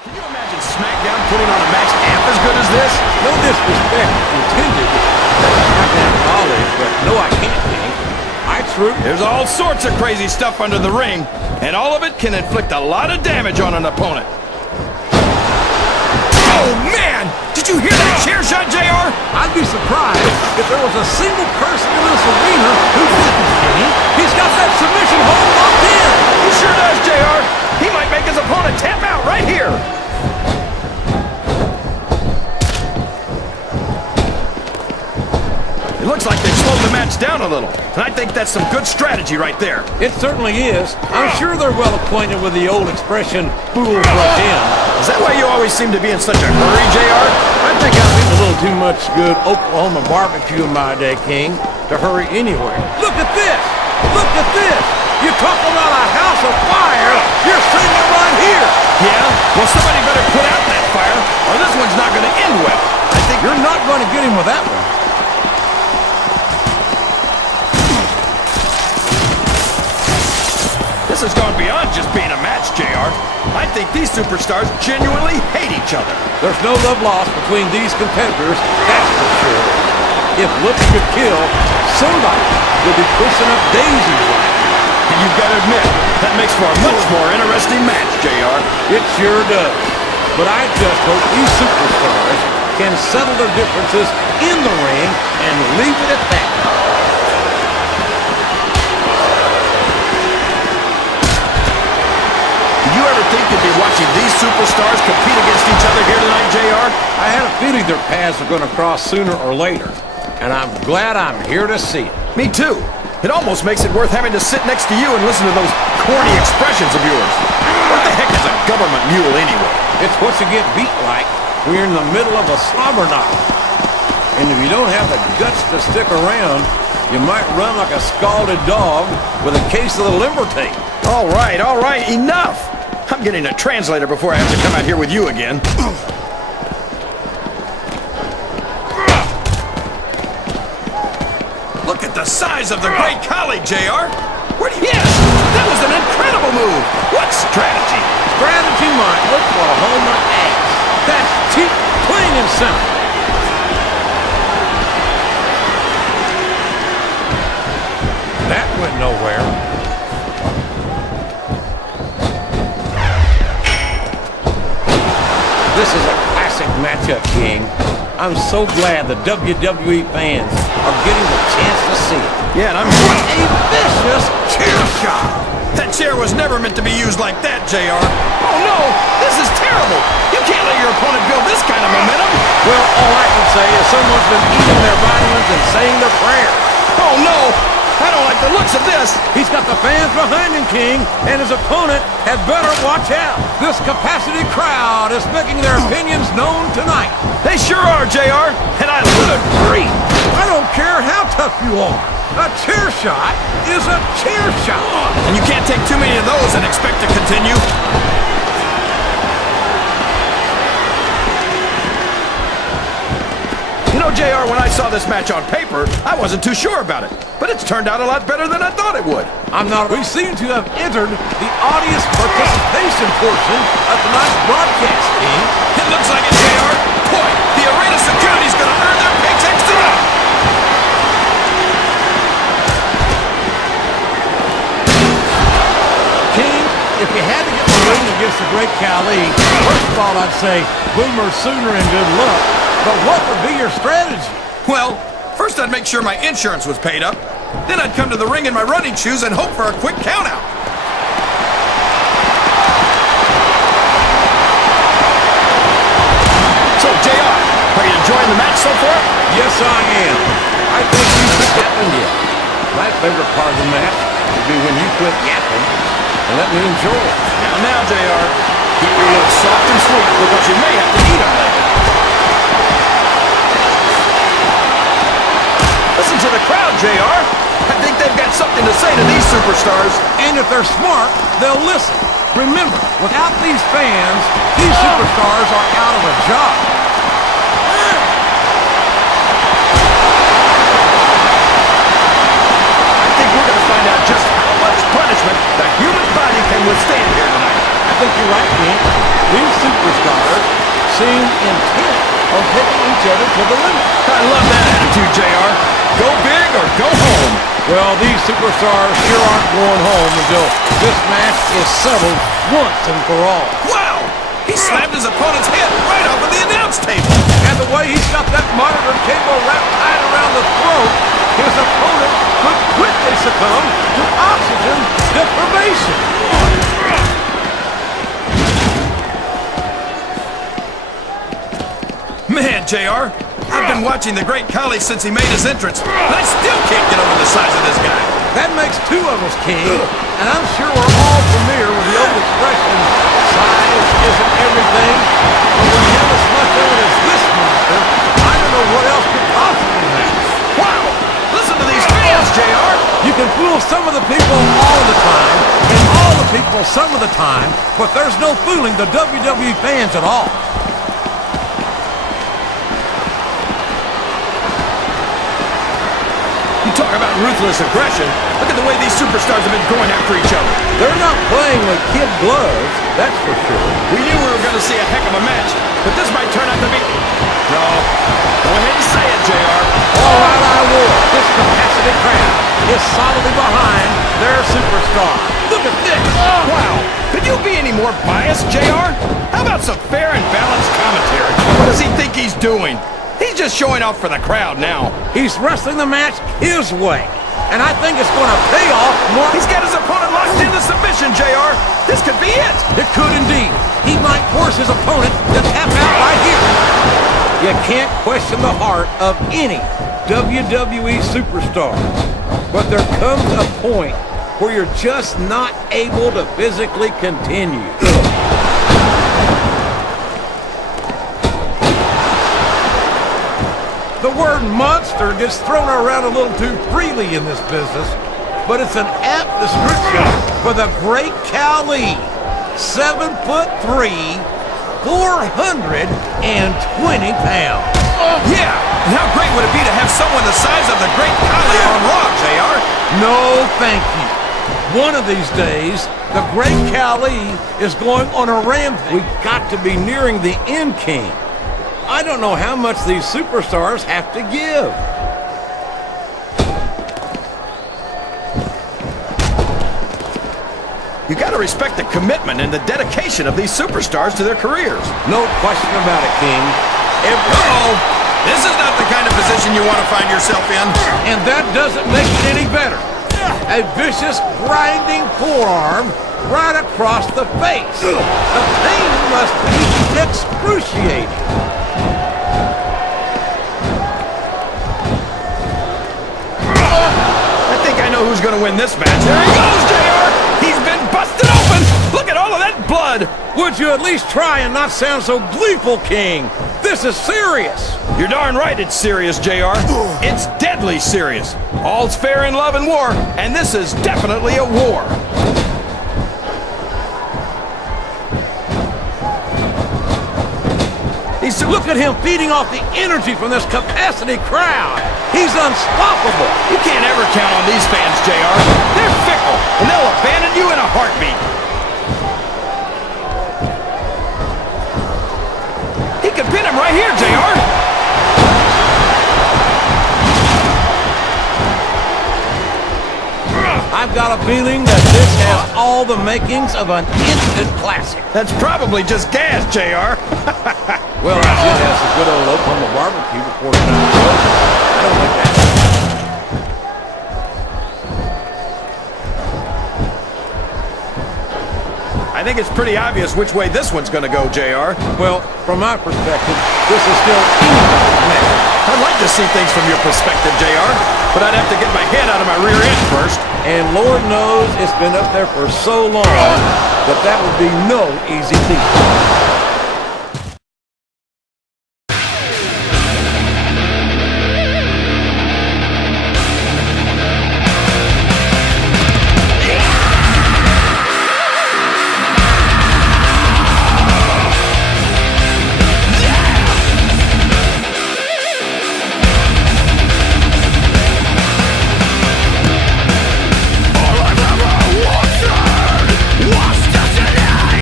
Can you imagine SmackDown putting on a match half as good as this? No disrespect intended to SmackDown knowledge, but no, I can't, King. It's true. There's all sorts of crazy stuff under the ring, and all of it can inflict a lot of damage on an opponent. Oh, man! Did you hear that chair shot, JR? I'd be surprised if there was a single person in this arena who didn't, King. He's got that submission hold locked in. He sure does, JR. He might make his opponent tap out right here. It looks like they've slowed the match down a little, and I think that's some good strategy right there. It certainly is. I'm sure they're well acquainted with the old expression, fools rush in. Is that why you always seem to be in such a hurry, JR? I think I've eaten a little too much good Oklahoma barbecue in my day, King, to hurry anywhere. Look at this! Look at this! You talk about a house of fire, you're seeing it right here! Yeah? Well, somebody better put out that fire, or this one's not going to end well. I think you're not going to get him with that one. This has gone beyond just being a match, JR. I think these superstars genuinely hate each other. There's no love lost between these competitors, that's for sure. If looks could kill, somebody would be pushing up daisies right now. And you've got to admit, that makes for a much more interesting match, JR. It sure does. But I just hope these superstars can settle their differences in the ring and leave it at that. Did you ever think you'd be watching these superstars compete against each other here tonight, JR? I had a feeling their paths were going to cross sooner or later, and I'm glad I'm here to see it. Me too. It almost makes it worth having to sit next to you and listen to those corny expressions of yours. What the heck is a government mule anyway? It's what you get beat like when you're in the middle of a slobber knock. And if you don't have the guts to stick around, you might run like a scalded dog with a case of the limber tape. All right, enough! I'm getting a translator before I have to come out here with you again. Look at the size of the great Khali, JR! Yes! That was an incredible move! What strategy? Strategy might look for a Oklahoma ass. That's cheap, plain and simple. That went nowhere. This is a classic matchup, King. I'm so glad the WWE fans are getting the chance to see it. Yeah, and I'm... What a vicious chair shot! That chair was never meant to be used like that, JR. Oh no! This is terrible! You can't let your opponent build this kind of momentum! Well, all I can say is someone's been eating their vitamins and saying their prayers. Oh no! I don't like the looks of this! He's got the fans behind him, King, and his opponent had better watch out. This capacity crowd is making their opinions known tonight. They sure are, JR, and I love it. Great! I don't care how tough you are. A chair shot is a chair shot. And you can't take too many of those and expect to continue. You know, JR, when I saw this match on paper, I wasn't too sure about it. But it's turned out a lot better than I thought it would. We seem to have entered the audience participation portion of tonight's broadcast, King. It looks like it, JR. Boy, the arena security's gonna earn their paychecks tonight. King, if you had to get in the ring against the great Khali, first of all, I'd say boomer sooner and good luck. But what would be your strategy? Well, first I'd make sure my insurance was paid up. Then I'd come to the ring in my running shoes and hope for a quick countout. So, JR, are you enjoying the match so far? Yes, I am. I think you should happen yet. My favorite part of the match would be when you quit yapping and let me enjoy it. Now, JR, keep your lips soft and sweet because you may have to eat them later. Listen to the crowd, JR. I think they've got something to say to these superstars. And if they're smart, they'll listen. Remember, without these fans, these superstars are out of a job. I think we're going to find out just how much punishment the human body can withstand here tonight. I think you're right, King. These superstars seem intent on taking each other to the limit. I love that attitude, JR. Go big or go home. Well, these superstars sure aren't going home until this match is settled once and for all. Wow! He slammed his opponent's head right off of the announce table. And the way he's got that monitor cable wrapped tight around the throat, his opponent could quickly succumb to oxygen deprivation. Man, JR, I've been watching the great Khali since he made his entrance, and I still can't get over the size of this guy. That makes two of us, King, and I'm sure we're all familiar with the old expression, size isn't everything, but when you have as much of it as this monster, I don't know what else could possibly happen. Wow! Listen to these fans, JR! You can fool some of the people all of the time, and all the people some of the time, but there's no fooling the WWE fans at all. You talk about ruthless aggression. Look at the way these superstars have been going after each other. They're not playing with kid gloves, that's for sure. We knew we were going to see a heck of a match, but this might turn out to be... No. Go ahead and say it, JR. All right, I will. This capacity crowd is solidly behind their superstar. Look at this. Wow. Could you be any more biased, JR? How about some fair and balanced commentary? What does he think he's doing? He's just showing off for the crowd now. He's wrestling the match his way, and I think it's going to pay off more. He's got his opponent locked into submission, JR. This could be it. It could indeed. He might force his opponent to tap out right here. You can't question the heart of any WWE superstar, but there comes a point where you're just not able to physically continue. The word monster gets thrown around a little too freely in this business, but it's an apt description for the great Khali. 7'3", 420 pounds. Yeah, and how great would it be to have someone the size of the great Khali on Raw, JR? No, thank you. One of these days, the great Khali is going on a rampage. We've got to be nearing the end, King. I don't know how much these superstars have to give. You gotta respect the commitment and the dedication of these superstars to their careers. No question about it, King. Uh-oh! This is not the kind of position you want to find yourself in. And that doesn't make it any better. A vicious, grinding forearm right across the face. The pain must be excruciating. I think I know who's going to win this match. There he goes, JR! He's been busted open! Look at all of that blood! Would you at least try and not sound so gleeful, King? This is serious. You're darn right it's serious, JR. It's deadly serious. All's fair in love and war, and this is definitely a war. Look at him feeding off the energy from this capacity crowd. He's unstoppable. You can't ever count on these fans, JR. They're fickle, and they'll abandon you in a heartbeat. He could pin him right here, JR. I've got a feeling that this has all the makings of an instant classic. That's probably just gas, JR. Well, I did have some good old Oklahoma barbecue before tonight's show. I don't like that. I think it's pretty obvious which way this one's going to go, JR. Well, from my perspective, this is still anybody's match. I'd like to see things from your perspective, JR, but I'd have to get my head out of my rear end first. And Lord knows it's been up there for so long that that would be no easy feat.